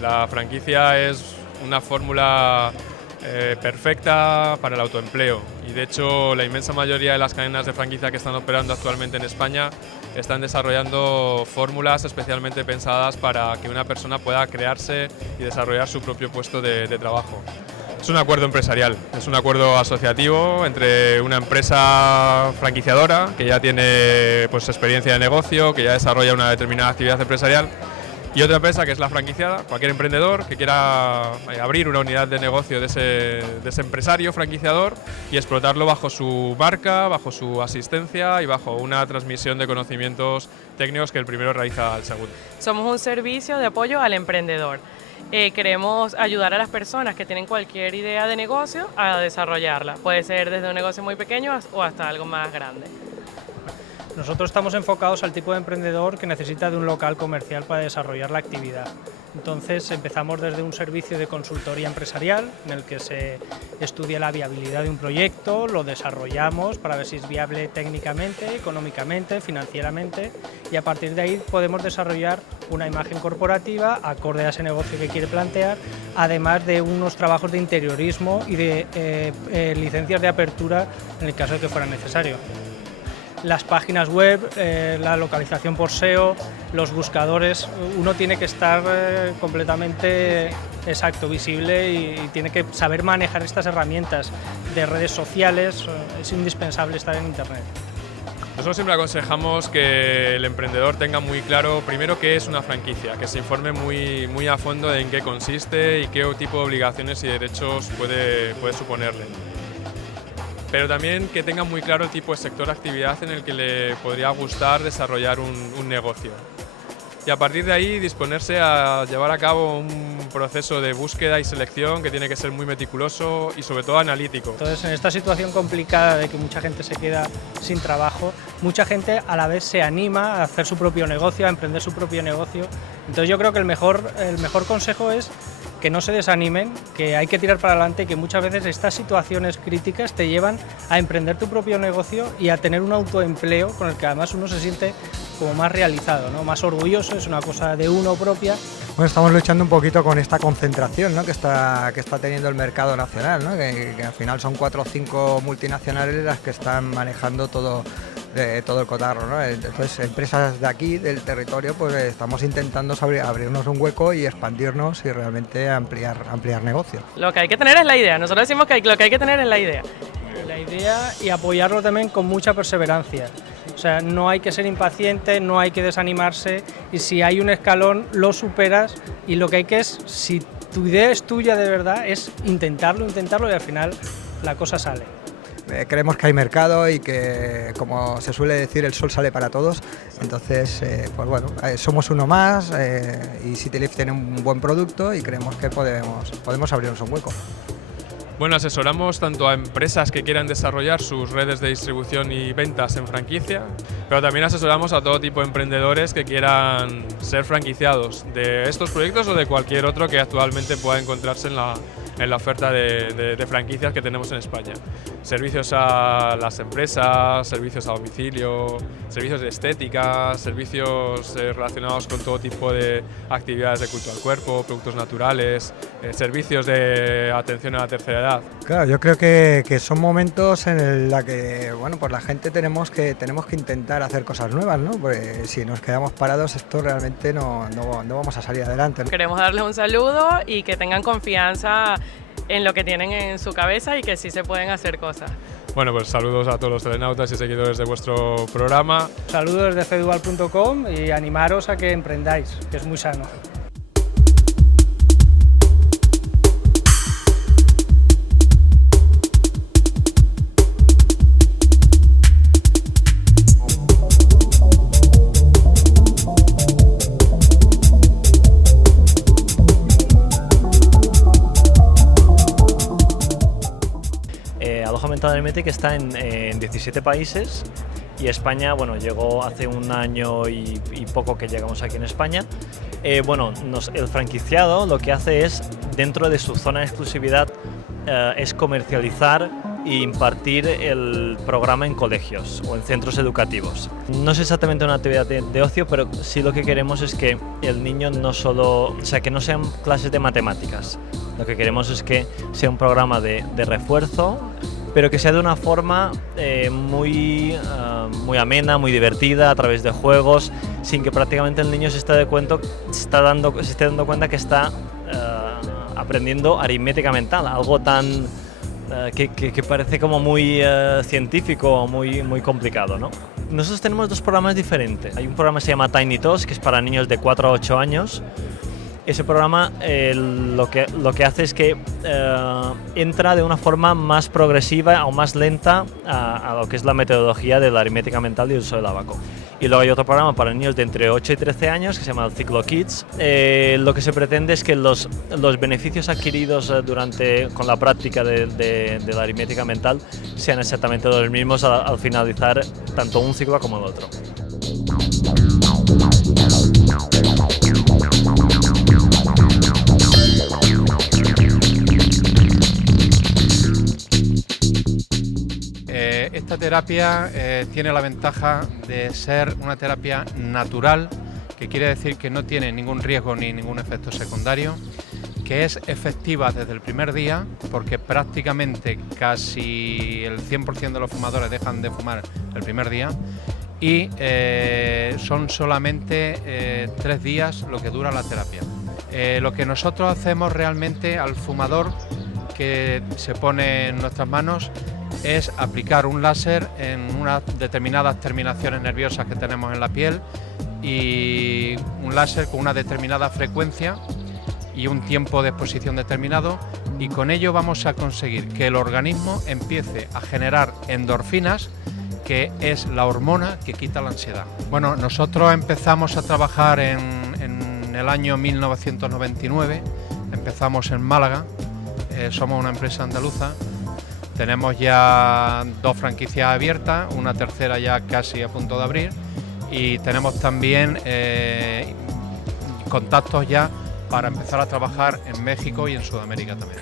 La franquicia es una fórmula perfecta para el autoempleo y de hecho la inmensa mayoría de las cadenas de franquicia que están operando actualmente en España están desarrollando fórmulas especialmente pensadas para que una persona pueda crearse y desarrollar su propio puesto de trabajo. Es un acuerdo empresarial, es un acuerdo asociativo entre una empresa franquiciadora que ya tiene pues, experiencia de negocio, que ya desarrolla una determinada actividad empresarial, y otra empresa que es la franquiciada, cualquier emprendedor que quiera abrir una unidad de negocio de ese empresario franquiciador y explotarlo bajo su marca, bajo su asistencia y bajo una transmisión de conocimientos técnicos que el primero realiza al segundo. Somos un servicio de apoyo al emprendedor. Queremos ayudar a las personas que tienen cualquier idea de negocio a desarrollarla. Puede ser desde un negocio muy pequeño o hasta algo más grande. Nosotros estamos enfocados al tipo de emprendedor que necesita de un local comercial para desarrollar la actividad. Entonces empezamos desde un servicio de consultoría empresarial en el que se estudia la viabilidad de un proyecto, lo desarrollamos para ver si es viable técnicamente, económicamente, financieramente, y a partir de ahí podemos desarrollar una imagen corporativa acorde a ese negocio que quiere plantear, además de unos trabajos de interiorismo y de licencias de apertura en el caso de que fuera necesario. Las páginas web, la localización por SEO, los buscadores, uno tiene que estar completamente exacto, visible y tiene que saber manejar estas herramientas de redes sociales, es indispensable estar en Internet. Nosotros siempre aconsejamos que el emprendedor tenga muy claro primero qué es una franquicia, que se informe muy a fondo de en qué consiste y qué tipo de obligaciones y derechos puede suponerle. Pero también que tenga muy claro el tipo de sector de actividad en el que le podría gustar desarrollar un negocio. Y a partir de ahí disponerse a llevar a cabo un proceso de búsqueda y selección que tiene que ser muy meticuloso y sobre todo analítico. Entonces, en esta situación complicada de que mucha gente se queda sin trabajo, mucha gente a la vez se anima a hacer su propio negocio, a emprender su propio negocio. Entonces yo creo que el mejor consejo es que no se desanimen, que hay que tirar para adelante, que muchas veces estas situaciones críticas te llevan a emprender tu propio negocio y a tener un autoempleo con el que además uno se siente como más realizado, ¿no? Más orgulloso, es una cosa de uno propia. Bueno, estamos luchando un poquito con esta concentración, ¿no? que está teniendo el mercado nacional, ¿no? que al final son 4 o 5 multinacionales las que están manejando todo el cotarro, ¿no? Entonces, empresas de aquí, del territorio, pues estamos intentando abrirnos un hueco y expandirnos y realmente ampliar negocio. Lo que hay que tener es la idea, nosotros decimos que lo que hay que tener es la idea. La idea y apoyarlo también con mucha perseverancia. O sea, no hay que ser impaciente, no hay que desanimarse y si hay un escalón lo superas y lo que hay que es, si tu idea es tuya de verdad, es intentarlo y al final la cosa sale. Creemos que hay mercado y que, como se suele decir, el sol sale para todos. Entonces, pues bueno, somos uno más y CityLift tiene un buen producto y creemos que podemos abrirnos un hueco. Bueno, asesoramos tanto a empresas que quieran desarrollar sus redes de distribución y ventas en franquicia, pero también asesoramos a todo tipo de emprendedores que quieran ser franquiciados de estos proyectos o de cualquier otro que actualmente pueda encontrarse en la oferta de franquicias que tenemos en España. Servicios a las empresas, servicios a domicilio, servicios de estética, servicios relacionados con todo tipo de actividades de culto al cuerpo, productos naturales, servicios de atención a la tercera edad. Claro, yo creo que son momentos en los que, bueno, pues la gente tenemos que intentar hacer cosas nuevas, ¿no? Porque si nos quedamos parados esto realmente no vamos a salir adelante, ¿no? Queremos darles un saludo y que tengan confianza en lo que tienen en su cabeza y que sí se pueden hacer cosas. Bueno, pues saludos a todos los telenautas y seguidores de vuestro programa. Saludos desde cedual.com y animaros a que emprendáis, que es muy sano. alojamiento aritmética está en 17 países y España, bueno, llegó hace un año y poco que llegamos aquí en España. Bueno, el franquiciado lo que hace es, dentro de su zona de exclusividad, es comercializar e impartir el programa en colegios o en centros educativos. No es exactamente una actividad de ocio, pero sí lo que queremos es que el niño no solo, o sea, que no sean clases de matemáticas. Lo que queremos es que sea un programa de refuerzo, pero que sea de una forma muy amena, muy divertida, a través de juegos, sin que prácticamente el niño se esté dando cuenta que está aprendiendo aritmética mental, algo tan que parece como muy científico, muy complicado, ¿no? Nosotros tenemos dos programas diferentes. Hay un programa que se llama Tiny Tots, que es para niños de 4 a 8 años. Ese programa lo que hace es que entra de una forma más progresiva o más lenta a lo que es la metodología de la aritmética mental y el uso del abaco. Y luego hay otro programa para niños de entre 8 y 13 años que se llama el Ciclo Kids. Lo que se pretende es que los beneficios adquiridos con la práctica de la aritmética mental sean exactamente los mismos al finalizar tanto un ciclo como el otro. Esta terapia tiene la ventaja de ser una terapia natural, que quiere decir que no tiene ningún riesgo ni ningún efecto secundario, que es efectiva desde el primer día, porque prácticamente casi el 100% de los fumadores dejan de fumar el primer día, y son solamente 3 días lo que dura la terapia. Lo que nosotros hacemos realmente al fumador que se pone en nuestras manos es aplicar un láser en unas determinadas terminaciones nerviosas que tenemos en la piel, y un láser con una determinada frecuencia y un tiempo de exposición determinado, y con ello vamos a conseguir que el organismo empiece a generar endorfinas, que es la hormona que quita la ansiedad. Bueno, nosotros empezamos a trabajar en el año 1999, empezamos en Málaga, somos una empresa andaluza. Tenemos ya 2 franquicias abiertas, una tercera ya casi a punto de abrir, y tenemos también contactos ya para empezar a trabajar en México y en Sudamérica también.